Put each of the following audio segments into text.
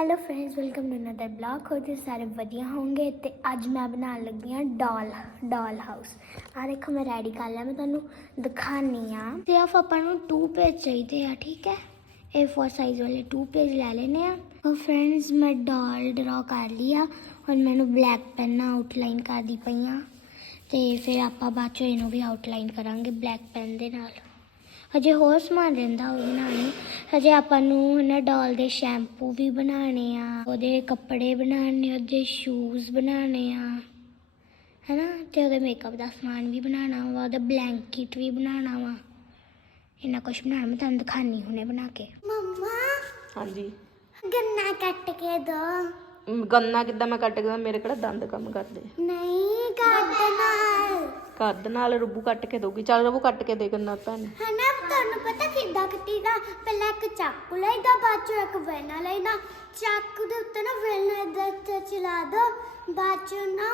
Hello friends welcome to another blog ਹੋਰ ਜੀ ਸਾਰੇ ਵਧੀਆ ਹੋਵੋਗੇ ਤੇ ਅੱਜ ਮੈਂ ਬਣਾਉਣ ਲੱਗੀ ਹਾਂ ਡਾਲ ਡਾਲ ਹਾਊਸ। ਆ ਦੇਖੋ ਮੈਂ ਰੈਡੀ ਕਰ ਲਿਆ, ਮੈਂ ਤੁਹਾਨੂੰ ਦਿਖਾਣੀ ਆ ਤੇ ਆਫ ਆਪਾਂ ਨੂੰ 2 ਪੇਜ ਚਾਹੀਦੇ ਆ, ਠੀਕ ਹੈ? A4 ਸਾਈਜ਼ ਵਾਲੇ 2 ਪੇਜ ਲੈ ਲੈਣੇ ਆ ਤਾਂ ਫਰੈਂਡਸ ਮੈਂ ਡਾਲ ਡਰਾ ਕਰ ਲਿਆ ਹੁਣ ਮੈਨੂੰ ਬਲੈਕ ਪੈਨ ਨਾਲ ਆਊਟਲਾਈਨ ਕਰਦੀ ਪਈ ਆ ਤੇ ਫਿਰ ਆਪਾਂ ਬਾਅਦ ਚੋਂ ਇਹਨੂੰ ਵੀ ਆਊਟਲਾਈਨ ਕਰਾਂਗੇ ਬਲੈਕ ਪੈਨ ਦੇ ਨਾਲ। ਹਜੇ ਹੋਰ ਸਮਾਨ ਰਹਿੰਦਾ ਉਹ ਬਣਾਉਣ। ਹਜੇ ਆਪਾਂ ਨੂੰ ਨਾ ਡਾਲ ਦੇ ਸ਼ੈਂਪੂ ਵੀ ਬਣਾਉਣੇ ਆ ਉਹਦੇ ਕੱਪੜੇ ਬਣਾਉਣੇ ਉਹਦੇ ਸ਼ੂਜ਼ ਬਣਾਉਣੇ ਆ। ਹੈਨਾ ਤੇ ਉਹਦੇ ਮੇਕਅਪ ਦਾ ਸਮਾਨ ਵੀ ਬਣਾਉਣਾ ਵਾ ਉਹਦਾ ਬਲੈਂਕਟ ਵੀ ਬਣਾਉਣਾ ਵਾ। ਇੰਨਾ ਕੁਝ ਬਣਾਉਣਾ ਮੈਂ ਤੁਹਾਨੂੰ ਦਿਖਾਣੀ ਹੁਣੇ ਬਣਾ ਕੇ। ਮੰਮਾ ਹਾਂਜੀ। ਗੰਨਾ ਕੱਟ ਕੇ ਦੋ। ਗੰਨਾ ਕਿੱਦਾਂ ਮੈਂ ਕੱਟ ਗਿਆ ਮੇਰੇ ਕਿਹੜਾ ਦੰਦ ਕੰਮ ਕਰਦੇ? ਨਹੀਂ ਕੱਟ ਨਾਲ। ਕੱਦ ਨਾਲ ਰੁੱਬੂ ਕੱਟ ਕੇ ਦੋਗੀ ਚੱਲ ਰੁੱਬੂ ਕੱਟ ਕੇ ਦੇ ਗੰਨਾ ਭੈਣ ਹਨਾ ਤੁਹਾਨੂੰ ਪਤਾ ਕਿੱਦਾਂ ਕੱਟੀਦਾ? ਪਹਿਲਾਂ ਇੱਕ ਚਾਕੂ ਲਈਦਾ ਬਾਅਦ ਚੋਂ ਇੱਕ ਵੇਲਣਾ ਲਈਦਾ। ਚਾਕੂ ਦੇ ਉੱਤੇ ਨਾ ਵੇਲਣਾ ਇਦਾਂ ਤੇ ਚਲਾ ਦੋ ਬਾਅਦ ਚੋਂ ਨਾ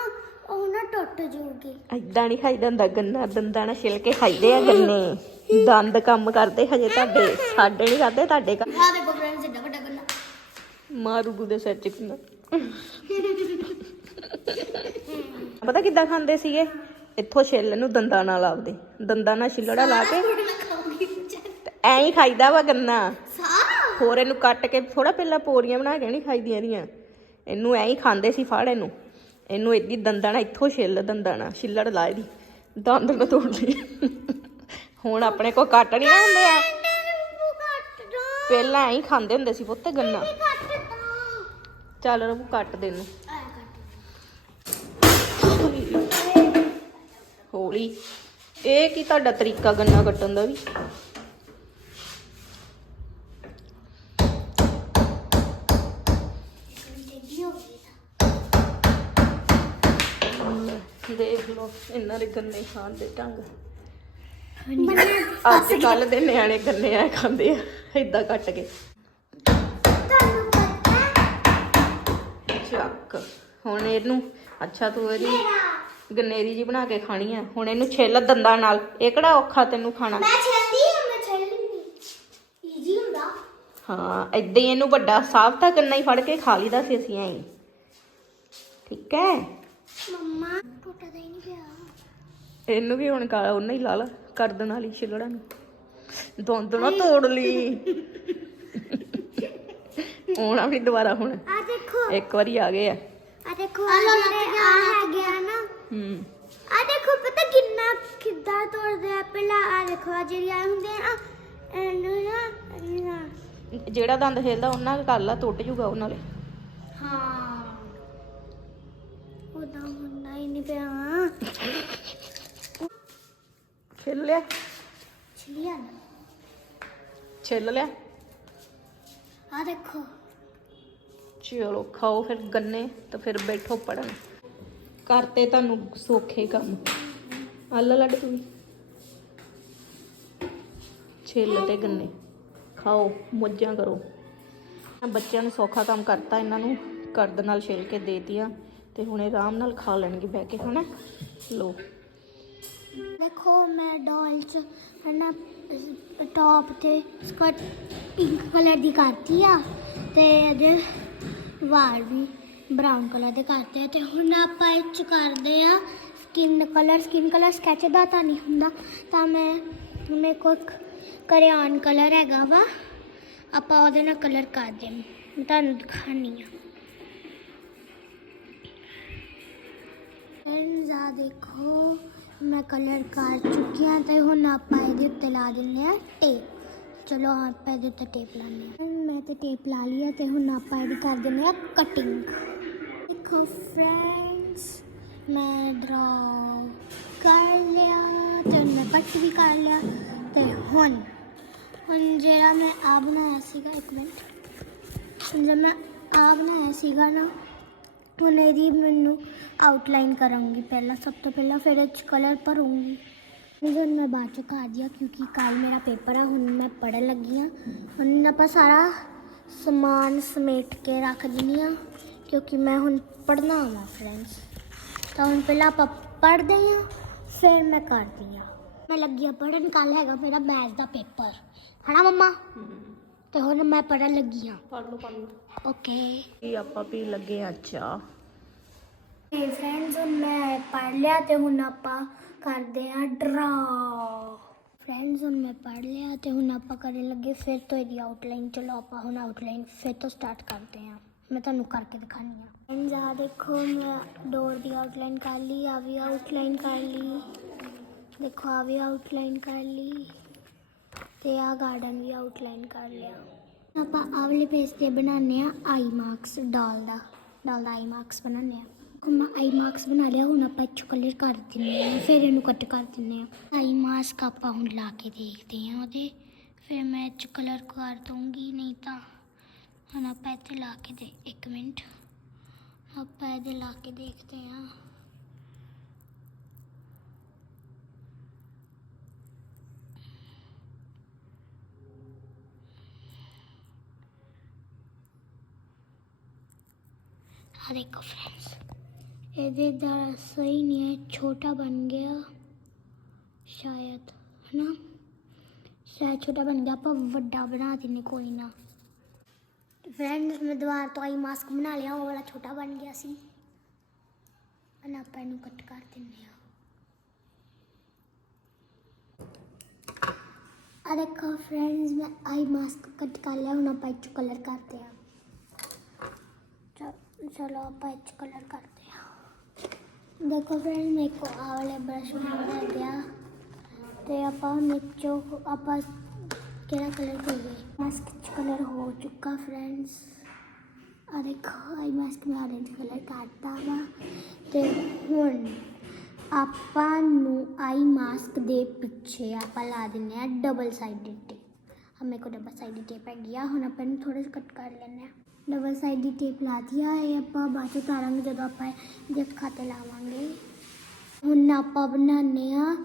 ਉਹ ਨਾ ਟੁੱਟ ਜੂਗੀ ਐਦਾਂ ਨਹੀਂ ਖਾਈਦਾ ਹੁੰਦਾ ਗੰਨਾ ਦੰਦਾਂ ਨਾਲ ਛਿਲ ਕੇ ਖਾਈਦੇ ਆ ਗੰਨੇ। ਦੰਦ ਕੰਮ ਕਰਦੇ ਹਜੇ ਤੁਹਾਡੇ ਸਾਡੇ ਨਹੀਂ ਕਰਦੇ ਤੁਹਾਡੇ ਕੰਮ ਆ ਦੇਖੋ ਫਰੈਂਡਸ ਇੱਡਾ ਵੱਡਾ ਗੰਨਾ। ਮਾਂ ਰੁੱਬੂ ਦੇ ਸਿਰ ਚ ਕਿੰਨਾ ਪਤਾ ਕਿੱਦਾਂ ਖਾਂਦੇ ਸੀਗੇ? ਇੱਥੋਂ ਛਿੱਲ ਨੂੰ ਦੰਦਾਂ ਨਾਲ ਆਪਦੇ। ਦੰਦਾਂ ਨਾਲ ਛਿੱਲੜਾ ਲਾ ਕੇ। ਐਂ ਹੀ ਖਾਈਦਾ ਵਾ ਗੰਨਾ। ਹੋਰ ਇਹਨੂੰ ਕੱਟ ਕੇ ਥੋੜਾ ਪਹਿਲਾਂ ਪੋਰੀਆਂ ਬਣਾ ਕੇ ਨਹੀਂ ਖਾਈਦੀਆਂ ਇਹਦੀਆਂ। ਇਹਨੂੰ ਐਂ ਹੀ ਖਾਂਦੇ ਸੀ ਫੜ ਇਹਨੂੰ। ਇਹਨੂੰ ਇੱਦੀ ਦੰਦਾਂ ਨਾਲ ਇੱਥੋਂ ਛਿੱਲ ਦੰਦਾਂ ਨਾਲ ਛਿੱਲੜ ਲਾ ਇਹਦੀ। ਦੰਦ ਨਾ ਤੋੜ ਲਈ ਹੁਣ ਆਪਣੇ ਕੋ ਕੱਟ ਨਹੀਂ ਹੁੰਦੇ ਆ। ਪਹਿਲਾਂ ਐਂ ਹੀ ਖਾਂਦੇ ਹੁੰਦੇ ਸੀ ਪੁੱਤ ਗੰਨਾ। ਚੱਲ ਰਬੂ ਕੱਟ ਦੇ ਕੱਟ ਹੌਲੀ। ਇਹ ਕੀ ਤੁਹਾਡਾ ਤਰੀਕਾ ਗੰਨਾ ਕੱਟਣ ਦਾ ਵੀ? ਦੇਖ ਲਓ ਇਹਨਾਂ ਦੇ ਗੰਨੇ ਖਾਣ ਦੇ ਢੰਗ। ਅੱਜ ਕੱਲ ਦੇ ਨਿਆਣੇ ਗੰਨੇ ਆ ਖਾਂਦੇ ਆ ਏਦਾਂ ਕੱਟ ਕੇ ਤੁਹਾਨੂੰ ਪਤਾ ਚੱਕ ਹੁਣ ਇਹਨੂੰ ਅੱਛਾ ਤੂੰ ਇਹਦੀ ਗੰਨੇਰੀ ਜੀ ਬਣਾ ਕੇ ਖਾਣੀ ਆ। ਹੁਣ ਇਹਨੂੰ ਛਿੱਲ ਦੰਦਾਂ ਨਾਲ। ਇਹ ਕਿਹੜਾ ਔਖਾ ਤੈਨੂੰ ਖਾਣਾ? ਮੈਂ ਛੱਡੀ ਮੈਂ ਛੱਡੀ ਈਜੀ ਹੁੰਦਾ। ਹਾਂ ਏਦਾਂ ਹੀ ਇਹਨੂੰ ਵੱਡਾ ਸਾਫ਼ ਤਾਂ ਗੰਨਾ ਹੀ ਫੜ ਕੇ ਖਾ ਲਈਦਾ ਸੀ ਅਸੀਂ ਐਂ। ਹੀ। ਠੀਕ ਹੈ ਮੰਮਾ ਟੁੱਟਦਾ ਹੀ ਨਹੀਂ ਪਿਆ। ਇਹਨੂੰ ਵੀ ਹੁਣ ਕਾ ਉਹਨਾਂ ਹੀ ਲਾ ਲਾ ਕਰਦਣ ਵਾਲੀ ਛਿਲੜਾ ਨੂੰ। ਦੰਦ ਨਾ ਤੋੜ ਲਈ। ਹੁਣ ਆਪਣੀ ਦੁਬਾਰਾ ਹੁਣ। ਆ ਦੇਖੋ। ਇੱਕ ਵਾਰੀ ਆ ਗਏ ਆ। ਆ ਦੇਖੋ ਆ ਜਿਹੜੇ ਆ ਹੈ ਗਿਆ। ਨਾ। ਹੂੰ। ਆ ਦੇਖੋ ਪਤਾ ਕਿੰਨਾ ਕਿੱਦਾਂ ਤੋੜਦੇ ਆ ਪਹਿਲਾਂ। ਆ ਦੇਖੋ ਆ ਜਿਹੜੀ ਆ ਹੁੰਦੇ ਆ ਇਹਨੂੰ ਨਾ ਇਹ ਨਾ। ਜਿਹੜਾ ਦੰਦ ਹਿਲਦਾ ਉਹਨਾਂ ਕਰ ਲਾ ਟੁੱਟ ਜੂਗਾ ਉਹ ਨਾਲੇ। ਹਾਂ। ਉਹਦਾ ਹੁੰਦਾ ਹੀ ਨਹੀਂ ਪਿਆ। ਛਿੱਲ ਲਿਆ। ਛਿਲਿਆ। ਛਿੱਲ ਲਿਆ। ਆ ਦੇਖੋ। ਚਲੋ ਖਾਓ ਫਿਰ ਗੰਨੇ ਤਾਂ ਫਿਰ ਬੈਠੋ ਪੜਨ। ਕਰਤੇ ਤੁਹਾਨੂੰ ਸੌਖੇ ਕੰਮ। ਅੱਲਾ ਲੱਡ ਤੂੰ ਛਿੱਲ ਤੇ ਗੰਨੇ। ਖਾਓ, ਮੌਜਾਂ ਕਰੋ। ਬੱਚਿਆਂ ਨੂੰ ਸੌਖਾ ਕੰਮ ਕਰਤਾ, ਇਹਨਾਂ ਨੂੰ ਕਰਦ ਨਾਲ ਛਿੱਲ ਕੇ ਦੇਤੀਆਂ ਤੇ ਹੁਣ ਆਰਾਮ ਨਾਲ ਖਾ ਲੈਣਗੇ ਬਹਿ ਕੇ, ਹਨਾ? ਲੋ ਦੇਖੋ, ਮੈਂ ਡੋਲ ਚ, ਹਨਾ ਟੌਪ ਤੇ ਸਕਰਟ ਪਿੰਕ ਕਲਰ ਦੀ ਕਰਤੀ ਆ। ਤੇ ਇਹਦੇ ਵਾਲ ਵੀ ਬ੍ਰਾਊਨ ਕਲਰ ਦੇ ਕਰਤੇ ਆ ਤੇ ਹੁਣ ਆਪਾਂ ਇਹ ਚ ਕਰਦੇ ਆ skin colour skin colour sketch ਦਾ ਤਾਂ ਨਹੀਂ ਹੁੰਦਾ, ਤਾਂ ਮੈਂ, ਮੇਰੇ ਕੋਲ ਕਰਿਆਨ ਕਲਰ ਹੈਗਾ ਵਾ, ਆਪਾਂ ਉਹਦੇ ਨਾਲ ਕਲਰ ਕਰ ਦੇ ਮੈਂ ਤੁਹਾਨੂੰ ਦਿਖਾਣੀ ਆ ਫਰੈਂਡਸ ਆ ਦੇਖੋ, ਮੈਂ ਕਲਰ ਕਰ ਚੁੱਕੀ ਹਾਂ ਤੇ ਹੁਣ ਆਪਾਂ ਇਹਦੇ ਉੱਤੇ ਲਾ ਦਿੰਦੇ ਆ ਟੇਪ ਚਲੋ ਆਪਾਂ ਇਹਦੇ ਉੱਤੇ ਟੇਪ ਲਾਉਂਦੇ ਹਾਂ। ਮੈਂ ਤੇ ਟੇਪ ਲਾ ਲਈ ਹੈ ਤੇ ਹੁਣ ਆਪਾਂ ਇਹਦੀ ਕਰ ਦਿੰਦੇ ਆ ਕਟਿੰਗ ਦੇਖੋ ਫਰੈਂਡਸ ਮੈਂ ਡਰਾ ਕਰ ਲਿਆ ਤੇ ਹੁਣ ਮੈਂ ਕੱਟ ਵੀ ਕਰ ਲਿਆ ਤੇ ਹੁਣ ਹੁਣ ਜਿਹੜਾ ਮੈਂ ਆ ਬਣਾਇਆ ਸੀਗਾ, ਇੱਕ ਮਿੰਟ। ਹੁਣ ਜਿਹੜਾ ਮੈਂ ਆ ਬਣਾਇਆ ਸੀਗਾ ਨਾ, ਹੁਣ ਇਹਦੀ ਮੈਨੂੰ ਆਊਟਲਾਈਨ ਕਰਾਂਗੀ ਪਹਿਲਾਂ, ਸਭ ਤੋਂ ਪਹਿਲਾਂ ਫਿਰ ਇਹ 'ਚ ਕਲਰ ਭਰੂੰਗੀ। ਹੁਣ ਮੈਂ ਬਾਅਦ ਚ ਕਰ ਦਿਆ ਕਿਉਂਕਿ ਕੱਲ ਮੇਰਾ ਪੇਪਰ ਆ ਹੁਣ ਮੈਂ ਪੜ੍ਹਨ ਲੱਗੀ ਆ ਹੁਣ ਆਪਾਂ ਸਾਰਾ ਸਮਾਨ ਸਮੇਟ ਕੇ ਰੱਖ ਦਿੰਦੀ ਆ ਕਿਉਂਕਿ ਮੈਂ ਹੁਣ ਪੜ੍ਹਨਾ ਵਾ ਫਰੈਂਡਸ ਤਾਂ ਹੁਣ ਪਹਿਲਾਂ ਆਪਾਂ ਪੜ੍ਹਦੇ ਆ ਫਿਰ ਮੈਂ ਕਰਦੀ ਆ ਮੈਂ ਲੱਗੀ ਆ ਪੜ੍ਹਨ ਕੱਲ ਹੈਗਾ ਮੇਰਾ ਮੈਥ ਦਾ ਪੇਪਰ। ਹਨਾ ਮੰਮਾ? ਤੇ ਹੁਣ ਮੈਂ ਪੜ੍ਹਨ ਲੱਗੀ ਆ ਪੜ ਲਓ ਪੜ ਲਓ। ਓਕੇ ਇਹ ਆਪਾਂ ਪੀ ਲੱਗੇ ਆ ਚਾਹ ਤੇ ਫਰੈਂਡਸ ਹੁਣ ਮੈਂ ਪੜ ਲਿਆ ਤੇ ਹੁਣ ਆਪਾਂ ਕਰਦੇ ਆ, ਡਰਾ। ਫਰੈਂਡਸ ਹੁਣ ਮੈਂ ਪੜ ਲਿਆ ਤੇ ਹੁਣ ਆਪਾਂ ਕਰਨ ਲੱਗੇ ਫਿਰ ਤੋਂ ਇਹਦੀ ਆਊਟਲਾਈਨ ਚਲੋ ਆਪਾਂ ਹੁਣ ਆਊਟਲਾਈਨ ਫਿਰ ਤੋਂ ਸਟਾਰਟ ਕਰਦੇ ਆ। ਮੈਂ ਤੁਹਾਨੂੰ ਕਰਕੇ ਦਿਖਾਣੀ ਆ ਫਰੈਂਡਸ ਆ ਦੇਖੋ, ਮੈਂ ਡੋਰ ਦੀ ਆਊਟਲਾਈਨ ਕਰ ਲਈ ਆ ਵੀ ਆਊਟਲਾਈਨ ਕਰ ਲਈ। ਦੇਖੋ ਆ ਵੀ ਆਊਟਲਾਈਨ ਕਰ ਲਈ ਤੇ ਆ ਗਾਰਡਨ ਵੀ ਆਊਟਲਾਈਨ ਕਰ ਲਿਆ। ਆਪਾਂ ਆਹ ਪੇਜ ਤੇ ਬਣਾਉਂਦੇ ਆ ਆਈ ਮਾਰਕਸ ਡਾਲ ਦਾ। ਡਾਲ ਦਾ ਆਈ ਮਾਰਕਸ ਬਣਾਉਂਦੇ ਆ ਹੁਣ ਮੈਂ ਆਈ ਮਾਰਕਸ ਬਣਾ ਲਿਆ, ਹੁਣ ਆਪਾਂ ਇੱਥੋਂ ਕਲਰ ਕਰ ਦਿੰਦੇ ਆ ਫਿਰ ਇਹਨੂੰ ਕੱਟ ਕਰ ਦਿੰਦੇ ਆ ਆਈ ਮਾਸਕ ਆਪਾਂ ਹੁਣ ਲਾ ਕੇ ਦੇਖਦੇ ਆ ਉਹਦੇ, ਫਿਰ ਮੈਂ ਇਹ 'ਚ ਕਲਰ ਕਰ ਦੂੰਗੀ ਨਹੀਂ ਤਾਂ ਹੁਣ ਆਪਾਂ ਇੱਥੇ ਲਾ ਕੇ ਦੇ, ਇੱਕ ਮਿੰਟ। ਆਪਾਂ ਇਹਦੇ ਲਾ ਕੇ ਦੇਖਦੇ ਆ ਆ ਦੇਖੋ ਫਰੈਂਡਸ ਇਹਦੇ ਦਾ ਸਹੀ ਨਹੀਂ ਹੈ ਛੋਟਾ ਬਣ ਗਿਆ ਸ਼ਾਇਦ, ਹਨਾ? ਸ਼ਾਇਦ ਛੋਟਾ ਬਣ ਗਿਆ, ਆਪਾਂ ਵੱਡਾ ਬਣਾ ਦਿੰਨੇ ਕੋਈ ਨਾ। ਫਰੈਂਡਸ ਮੈਂ ਦੁਬਾਰਾ ਤੋਂ ਆਈ ਮਾਸਕ ਬਣਾ ਲਿਆ, ਉਹ ਵਾਲਾ ਛੋਟਾ ਬਣ ਗਿਆ ਸੀ। ਹੁਣ ਆਪਾਂ ਇਹਨੂੰ ਕੱਟ ਕਰ ਦਿੰਨੇ ਆ ਆ ਦੇਖੋ ਫਰੈਂਡਸ ਮੈਂ ਆਈ ਮਾਸਕ ਕੱਟ ਕਰ ਲਿਆ, ਹੁਣ ਆਪਾਂ ਇਹ 'ਚ ਕਲਰ ਕਰਦੇ ਆ ਚਲੋ ਆਪਾਂ ਇਹ 'ਚ ਕਲਰ ਕਰਦੇ ਆ ਦੇਖੋ ਫਰੈਂਡ ਮੇਰੇ ਕੋ ਆ ਵਾਲੇ ਬ੍ਰਸ਼ ਬਣਾ ਗਿਆ। ਤੇ ਆਪਾਂ ਨੀਚੋਂ ਆਪਾਂ ਕਿਹੜਾ ਕਲਰ ਕਰੀਏ ਮਾਸਕ ਚ ਕਲਰ ਹੋ ਚੁੱਕਾ ਫਰੈਂਡਸ ਆ ਦੇਖੋ ਆਈ ਮਾਸਕ ਮੈਂ orange ਕਲਰ ਕਰਤਾ ਵਾ। ਤੇ ਹੁਣ ਆਪਾਂ ਨੂੰ ਆਈ ਮਾਸਕ ਦੇ ਪਿੱਛੇ ਆਪਾਂ ਲਾ ਦਿੰਨੇ ਆ ਡਬਲ ਸਾਈਡਡ ਟੇਪ ਹਮੇ ਕੋ ਡਬਲ ਸਾਈਡਡ ਟੇਪ ਹੈਗੀ ਆ। ਹੁਣ ਆਪਾਂ ਇਹਨੂੰ ਥੋੜਾ ਜਿਹਾ ਕੱਟ ਕਰ ਲੈਂਦੇ ਡਬਲ ਸਾਈਡ ਦੀ ਟੇਪ ਲਾਤੀ ਆ, ਇਹ ਆਪਾਂ ਬਾਅਦ ਚ ਉਤਾਰਾਂਗੇ ਜਦੋਂ ਆਪਾਂ ਇਹਦੇ ਖਾਤੇ ਲਾਵਾਂਗੇ। ਹੁਣ ਆਪਾਂ ਬਣਾਉਂਦੇ ਆ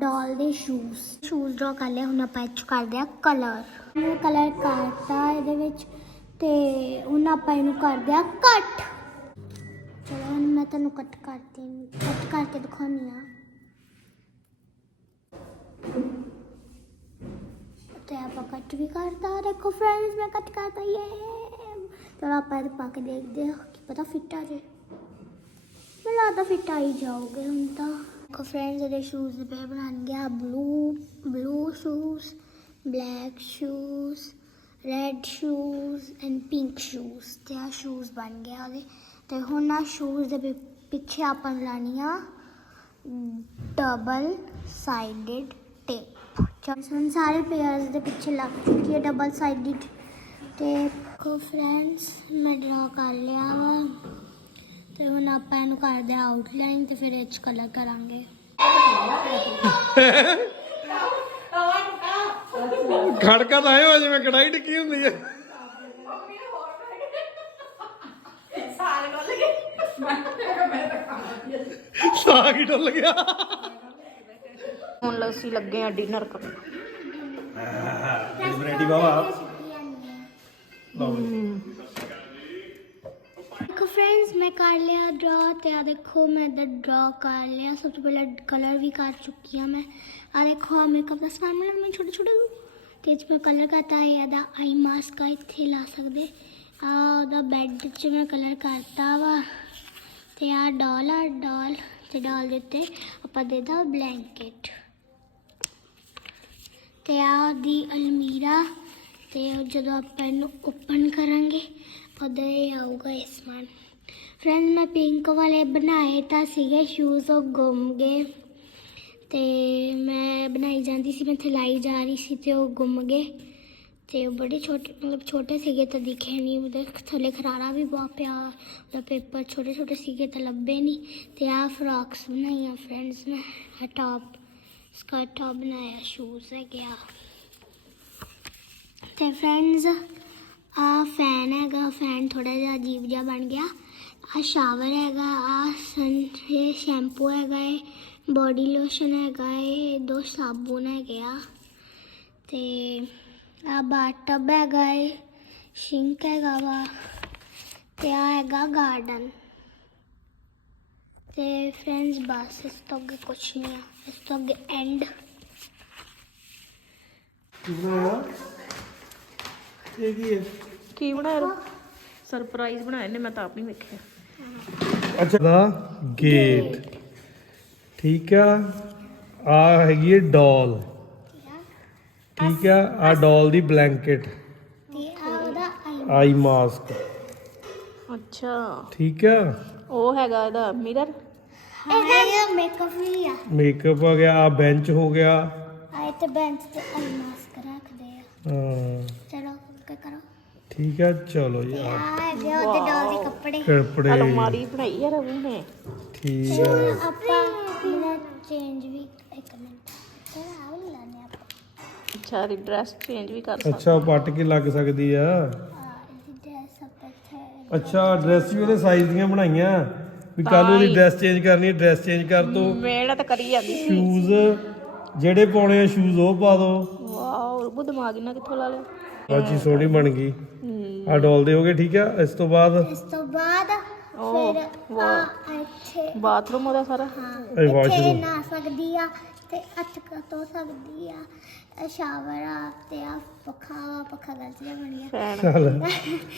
ਡਾਲ ਦੇ ਸ਼ੂਜ਼ ਸ਼ੂਜ਼ ਡਰਾ ਕਰ ਲਿਆ, ਹੁਣ ਆਪਾਂ ਇਹ 'ਚ ਕਰਦੇ ਆ ਕਲਰ ਮੈਂ ਕਲਰ ਕਰਤਾ ਇਹਦੇ ਵਿੱਚ ਤੇ ਹੁਣ ਆਪਾਂ ਇਹਨੂੰ ਕਰਦੇ ਆ ਕੱਟ ਚਲੋ, ਹੁਣ ਮੈਂ ਤੁਹਾਨੂੰ ਕੱਟ ਕਰਤੀ ਕੱਟ ਕਰਕੇ ਦਿਖਾਉਂਦੀ ਆ ਤੇ ਆਪਾਂ ਕੱਟ ਵੀ ਕਰਤਾ। ਦੇਖੋ ਫਰੈਂਡਸ ਮੈਂ ਕੱਟ ਕਰਤਾ ਇਹ ਚਲੋ ਆਪਾਂ ਇਹ ਪਾ ਕੇ ਦੇਖਦੇ ਆ ਕੀ ਪਤਾ ਫਿੱਟ ਆ ਜੇ। ਮੈਨੂੰ ਲੱਗਦਾ ਫਿੱਟ ਆ ਹੀ ਜਾਓਗੇ ਹੁਣ ਤਾਂ। ਦੇਖੋ ਫਰੈਂਡਸ ਇਹਦੇ ਸ਼ੂਜ਼ ਪੇ ਬਣ ਗਿਆ blue blue shoes black shoes red shoes and pink shoes ਤੇ ਆ ਸ਼ੂਜ਼ ਬਣ ਗਿਆ ਉਹਦੇ। ਤੇ ਹੁਣ ਆ ਸ਼ੂਜ਼ ਦੇ ਪਿੱਛੇ ਆਪਾਂ ਨੂੰ ਆ ਡਬਲ ਸਾਈਡਡ ਟੇਪ ਹੁਣ ਸਾਰੇ ਪੇਅਰਸ ਦੇ ਪਿੱਛੇ ਲੱਗ ਚੁੱਕੀ ਹੈ ਡਬਲ ਸਾਈਡਡ ਟੇਪ ਕੋ ਫਰੈਂਡਸ ਮੈਂ ਡਰਾ ਕਰ ਲਿਆ ਵਾ। ਤੇ ਹੁਣ ਆਪਾਂ ਇਹਨੂੰ ਕਰਦੇ ਆ ਆਊਟਲਾਈਨ ਤੇ ਫਿਰ ਇਹ 'ਚ ਕਲਰ ਕਰਾਂਗੇ। ਖੜਕਾ ਤਾਂ ਆਇਓ ਜਿਵੇਂ ਕੜਾਈ ਟਿੱਕੀ ਹੁੰਦੀ ਹੈ। ਸਾਗ ਡੁੱਲ ਗਿਆ। ਹੁਣ ਅਸੀਂ ਲੱਗੇ ਆ ਡਿਨਰ ਕਰਨ। ਵੈਰਾਈਟੀ ਬਾਵਾ ਦੇਖੋ ਫਰੈਂਡਸ ਮੈਂ ਕਰ ਲਿਆ ਡਰਾ ਤੇ ਆ ਦੇਖੋ ਮੈਂ ਇਧਰ ਡਰਾ ਕਰ ਲਿਆ। ਸਭ ਤੋਂ ਪਹਿਲਾਂ ਕਲਰ ਵੀ ਕਰ ਚੁੱਕੀ ਹਾਂ ਮੈਂ। ਆ ਦੇਖੋ ਆ ਮੇਕਅਪ ਦਾ ਸਮਾਨ ਮਿਲਿਆ ਮੈਂ ਛੋਟੇ ਛੋਟੇ। ਤੇ ਇਸ ਪਰ ਕਲਰ ਕਰਤਾ ਹੈ ਇਹਦਾ ਆਈ ਮਾਸਕ ਆ ਇੱਥੇ ਲਾ ਸਕਦੇ। ਆ ਉਹਦਾ ਬੈੱਡ 'ਚ ਮੈਂ ਕਲਰ ਕਰਤਾ ਵਾ। ਤੇ ਆ ਡਾਲ ਆ ਡਾਲ ਤੇ ਡਾਲ ਦੇ ਉੱਤੇ ਆਪਾਂ ਦੇਦਾ ਬਲੈਂਕਟ ਤੇ ਆ ਦੀ ਅਲਮੀਰਾ ਤੇ ਜਦੋਂ ਆਪਾਂ ਇਹਨੂੰ ਓਪਨ ਕਰਾਂਗੇ ਉਦੋਂ ਇਹ ਆਊਗਾ ਇਹ ਸਮਾਨ ਫਰੈਂਡ ਮੈਂ ਪਿੰਕ ਵਾਲੇ ਬਣਾਏ ਤਾਂ ਸੀਗੇ ਸ਼ੂਜ਼ ਉਹ ਗੁੰਮ ਗਏ। ਤੇ ਮੈਂ ਬਣਾਈ ਜਾਂਦੀ ਸੀ, ਮੈਂ ਥਲਾਈ ਜਾ ਰਹੀ ਸੀ ਤੇ ਉਹ ਗੁੰਮ ਗਏ। ਤੇ ਉਹ ਬੜੇ ਛੋਟੇ, ਮਤਲਬ ਛੋਟੇ ਸੀਗੇ ਤਾਂ ਦਿਖੇ ਨਹੀਂ। ਉਹਦੇ ਥੱਲੇ ਖਰਾਰਾ ਵੀ ਬਹੁਤ ਪਿਆ, ਉਹਦਾ ਪੇਪਰ ਛੋਟੇ ਛੋਟੇ ਸੀਗੇ ਤਾਂ ਲੱਭੇ ਨਹੀਂ। ਤੇ ਆਹ ਫਰਾਕਸ ਬਣਾਈਆਂ ਫਰੈਂਡਸ ਮੈਂ ਆ ਟਾਪ ਸਕਰਟ ਟਾਪ ਬਣਾਇਆ ਸ਼ੂਜ਼ ਹੈ ਗਿਆ ਤੇ ਫਰੈਂਡਸ ਆ ਫੈਨ ਹੈਗਾ ਫੈਨ ਥੋੜਾ ਜਿਹਾ ਅਜੀਬ ਜਿਹਾ ਬਣ ਗਿਆ। ਆ ਸ਼ਾਵਰ ਹੈਗਾ, ਆ ਸਨ ਇਹ ਸ਼ੈਂਪੂ ਹੈਗਾ ਏ ਬੋਡੀ ਲੋਸ਼ਨ ਹੈਗਾ ਏ ਦੋ ਸਾਬੁਨ ਹੈਗੇ ਆ। ਤੇ ਆ ਬਾਟਬ ਹੈਗਾ ਏ ਸ਼ਿੰਕ ਹੈਗਾ ਵਾ। ਤੇ ਆ ਹੈਗਾ ਗਾਰਡਨ ਤੇ ਫਰੈਂਡਸ ਬਸ ਇਸ ਤੋਂ ਅੱਗੇ ਕੁਛ ਨਹੀਂ ਆ। ਇਸ ਤੋਂ ਅੱਗੇ ਐਂਡ ਇਹ ਕੀ ਹੈ? ਕੀ ਬਣਾਇਆ? ਸਰਪ੍ਰਾਈਜ਼ ਬਣਾਇਆ ਨੇ ਮੈਂ ਤਾਂ ਆਪ ਨਹੀਂ ਵੇਖਿਆ। ਅੱਛਾ ਦਾ ਗੇਟ। ਠੀਕ ਆ? ਆ ਹੈਗੀ ਹੈ ਡਾਲ। ਠੀਕ ਆ? ਆ ਡਾਲ ਦੀ ਬਲੈਂਕਟ। ਤੇ ਆ ਉਹਦਾ ਆਈ ਆਈ ਮਾਸਕ ਅੱਛਾ। ਠੀਕ ਆ? ਉਹ ਹੈਗਾ ਇਹਦਾ ਮਿਰਰ ਇਹਦਾ ਮੇਕਅਪ ਵੀ ਆ ਮੇਕਅਪ ਆ ਗਿਆ ਆ ਬੈਂਚ ਹੋ ਗਿਆ। ਆਏ ਤੇ ਬੈਂਚ ਤੇ ਆਈ ਮਾਸਕ ਰੱਖਦੇ ਆ। ਹਾਂ। ਚਲੋ ਕੀ ਕਰੋ। ਠੀਕ ਆ ਚਲੋ ਜੀ ਆ ਆ ਹੈਗੇ ਉਹਦੇ ਡਾਲ ਦੇ ਕੱਪੜੇ। ਕੱਪੜੇ ਅਲਮਾਰੀ ਬਣਾਈ ਆ ਰਵੂ ਨੇ। ਠੀਕ ਆ। ਆਪਾਂ ਇਹਨਾਂ ਚੇਂਜ ਵੀ ਇੱਕ ਮਿੰਟ। ਤੇ ਆ ਵੀ ਲਾਣੇ ਆਪਾਂ। ਅੱਛਾ ਦੀ ਡਰੈਸ ਚੇਂਜ ਵੀ ਕਰ ਸਕਦਾ ਅੱਛਾ ਪੱਟ ਕੇ ਲੱਗ ਸਕਦੀ ਆ। ਆ ਇਹਦੀ ਡਰੈਸ ਆਪਾਂ ਇੱਥੇ ਅੱਛਾ ਡਰੈਸ ਵੀ ਉਹਦੇ ਸਾਈਜ਼ ਦੀਆਂ ਬਣਾਈਆਂ। ਵੀ ਕੱਲ ਉਹਦੀ ਡਰੈਸ ਚੇਂਜ ਕਰਨੀ ਹੈ ਡਰੈਸ ਚੇਂਜ ਕਰ ਦੋ। ਮਿਹਨਤ ਕਰੀ ਜਾਂਦੀ ਸ਼ੂਜ਼ ਜਿਹੜੇ ਪਾਉਣੇ ਆ ਸ਼ੂਜ਼ ਉਹ ਪਾ ਦੋ। ਵਾਓ ਰਬੂ ਦਿਮਾਗ ਇਹਨਾਂ ਕਿੱਥੋਂ ਲਾ ਲਿਆ? ਆ ਚੀਜ਼ ਸੋਹਣੀ ਬਣ ਗਈ। ਆ ਹੋਗੇ ਠੀਕ ਆ? ਇਸ ਤੋਂ ਬਾਅਦ? ਇਸ ਤੋਂ ਬਾਅਦ ਓ, ਫਿਰ ਆ ਇੱਥੇ ਬਾਥਰੂਮ ਉਹਦਾ ਸਾਰਾ? ਹਾਂ ਇਹ। ਨਾ ਸਕਦੀ ਆ ਤੇ ਕ ਧੋ ਸਕਦੀ ਆ। ਸ਼ਾਵਰ ਆ ਤੇ ਆ ਪੱਖਾ ਵਾ ਪੱਖਾ ਗਲਤ ਜਿਹਾ ਬਣਿਆ ਫੈਨ। ਚੱਲ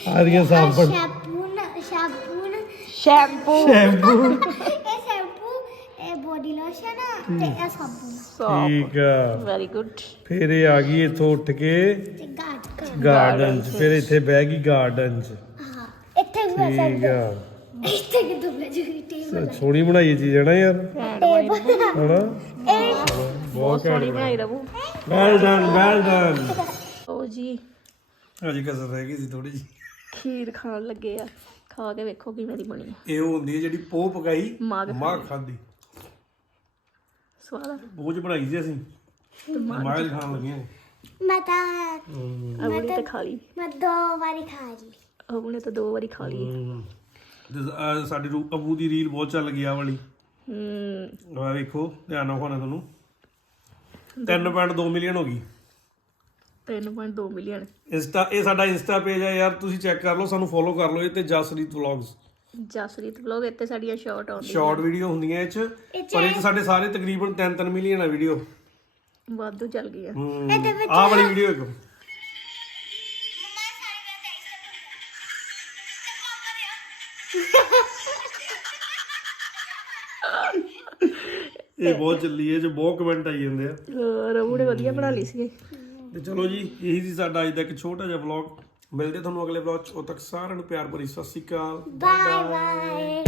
ਆ ਰਹੀਆਂ ਸਾਬਣ ਸ਼ੈਂਪੂਨ ਸ਼ੈਂਪੂਨ ਸ਼ੈਂਪੂ ਸ਼ੈਂਪੂ ਇਹ ਸ਼ੈਂਪੂ ਇਹ ਬੋਡੀ ਲੋਸ਼ਨ ਤੇ ਇਹ ਸਾਬਣ ਸੌਪ ਠੀਕ ਆ। ਵੈਰੀ ਗੁੱਡ ਫਿਰ ਇਹ ਆ ਗਈ ਇੱਥੋਂ ਉੱਠ ਕੇ ਤੇ ਗਾਰਡ ਗਾਰਡਨ 'ਚ। ਫਿਰ ਇੱਥੇ ਬਹਿ ਗਈ ਗਾਰਡਨ 'ਚ। ਹਾਂ ਇੱਥੇ ਵੀ ਠੀਕ ਆ। ਇੱਥੇ ਟੇਬਲ ਸੋਹਣੀ ਬਣਾਈ ਇਹ ਚੀਜ਼ ਹੈ ਨਾ ਯਾਰ। ਟੇਬਲ। ਬਹੁਤ ਸੋਹਣੀ ਬਣਾਈ ਰਬੂ ਵੈਲ ਡਨ ਵੈਲ ਡਨ ਉਹ ਜੀ। ਅਜੇ ਕਸਰ ਰਹਿ ਗਈ ਸੀ ਥੋੜੀ ਜੀ ਖੀਰ ਖਾਣ ਲੱਗੇ ਆ। ਖਾ ਕੇ ਵੇਖੋ ਕਿਵੇਂ ਦੀ ਬਣੀ ਆ। ਇਹ ਉਹ ਹੁੰਦੀ ਹੈ ਜਿਹੜੀ ਪੋਹ ਪਕਾਈ ਮਾਗ ਮਾਂ ਖਾਦੀ। ਸਵਾਦ ਆ। ਬਣਾਈ ਸੀ ਅਸੀਂ। ਮਾਂ ਖਾਣ ਲੱਗੀਆਂ। ਮੈਂ ਤਾਂ ਅਗਲੀ ਤੇ ਖਾ ਲਈ। ਮੈਂ ਦੋ ਵਾਰੀ ਖਾ ਲਈ। ਉਹਨੇ ਤਾਂ ਦੋ ਵਾਰੀ ਖਾ ਲਈ। ਸਾਡੀ ਰੂ ਅਬੂ ਦੀ ਰੀਲ ਬਹੁਤ ਚੱਲ ਗਈ ਆ ਵਾਲੀ। ਹੂੰ। ਆ ਵੇਖੋ ਧਿਆਨ ਨਾਲ ਖਾਣਾ ਤੁਹਾਨੂੰ। 3.2 ਮਿਲੀਅਨ ਹੋ ਗਈ। 3.2 ਮਿਲੀਅਨ ਇੰਸਟਾ ਇਹ ਸਾਡਾ ਇੰਸਟਾ ਪੇਜ ਹੈ ਯਾਰ ਤੁਸੀਂ ਚੈੱਕ ਕਰ ਲਓ ਸਾਨੂੰ ਫੋਲੋ ਕਰ ਲਓ ਇਹ ਤੇ ਜਸਰੀਤ ਵਲੌਗਸ ਜਸਰੀਤ ਵਲੋਗ ਇੱਥੇ ਸਾਡੀਆਂ ਸ਼ਾਰਟ ਆਉਂਦੀਆਂ। ਸ਼ਾਰਟ ਵੀਡੀਓ ਹੁੰਦੀਆਂ ਇਹ ਚ ਪਰ ਇਹ ਚ ਸਾਡੇ ਸਾਰੇ ਤਕਰੀਬਨ 3-3 ਮਿਲੀਅਨ ਆ ਵੀਡੀਓ ਵਾਧੂ ਚੱਲ ਗਈਆਂ ਆਹ ਵਾਲੀ ਵੀਡੀਓ ਇੱਕ ਇਹ ਬਹੁਤ ਚੱਲੀ ਹੈ ਜੋ ਬਹੁਤ ਕਮੈਂਟ ਆਈ ਜਾਂਦੇ ਆ। ਨੇ ਵਧੀਆ ਬਣਾ ਲਈ ਸੀ ਤੇ ਚਲੋ ਜੀ ਇਹੀ ਸੀ ਸਾਡਾ ਅੱਜ ਦਾ ਇੱਕ ਛੋਟਾ ਜਿਹਾ ਵਲੌਗ ਮਿਲਦੇ ਤੁਹਾਨੂੰ ਅਗਲੇ ਵਲੌਗ ਚ। ਉਦੋਂ ਤੱਕ ਸਾਰਿਆਂ ਨੂੰ ਪਿਆਰ ਭਰੀ ਸਤਿ ਸ਼੍ਰੀ ਅਕਾਲ। Bye bye